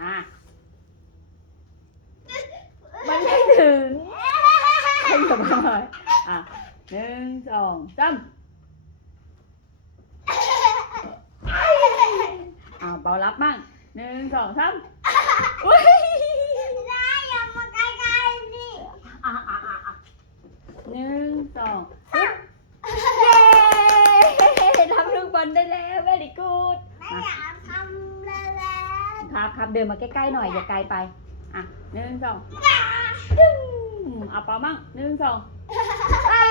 อะมันไม่ถึงขยับมาหน่อยอะหนึ่งสองสามอ่าเปารับบ้างหนึ่งสองสามอุ้ยได้อย่ามาใกล้ๆสิอะอะอะอะหนึ่งสองเย้ทำลูกบอลได้แล้ว very good ไม่อยากทำเลยแล้ว ครับครับเดินมาใกล้ๆหน่อยอย่าไกลไป อะหนึ่งสองตึ้งเอาเปามั่งหนึ่งสองอ่า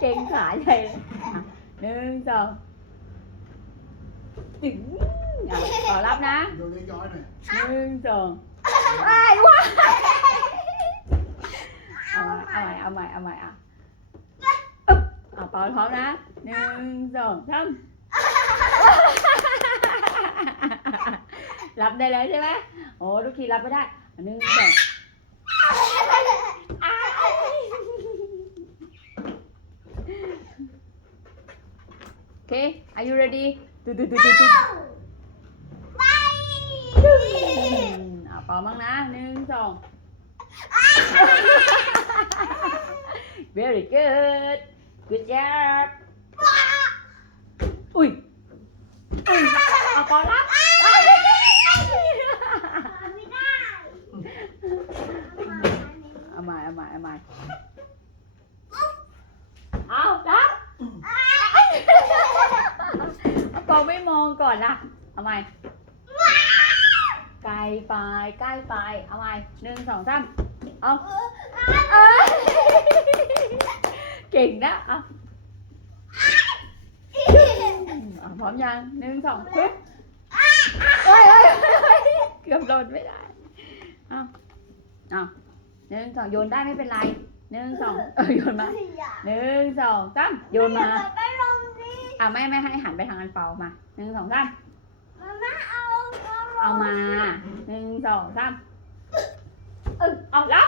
เก่งขาใหญ่เลยอะหนึ่งสองตึ้งอะขอรับนะโยนเล็กย้อยหน่อยหนึ่งสองว้ายว้ายเอาใหม่เอาใหม่เอาใหม่เอาใหม่อะอึ๊บเอาเปาพร้อมนะหนึ่งสองสาม รับได้แล้วใช่ไหมโอ้ลูกทีรับไม่ได้หนึ่งสองโอเค are you ready ตุ๊ดตุ๊ดตุ๊ดตุ๊ดตุ๊ดไปเอาเปามั่งนะหนึ่งสอง very good good job อุ้ยอุ้ยเอาเป่ารับ ไม่ได้ เอา ใหม่เอาใหม่เอาใหม่เอารับเอาเปาไม่มองก่อนล่ะเอาใหม่ไกลไปใกล้ไปเอาใหม่หนึ่งสองสามเอาเอ้ยเก่งนะเอาเอาพร้อมยังหนึ่งสองปึ๊บเอ้ยเอ้ยเอ้ยเกือบโดนไม่ได้เอาเอา หนึ่งสองโยนได้ไม่เป็นไรหนึ่งสองเออโยนมาหนึ่งสองสามโยนมาไปลงดิอะไม่ไม่ให้หันไปทางอันเปามาหนึ่งสองสามมาม่าเอาเอามาหนึ่งสองสามเออเอารับรับ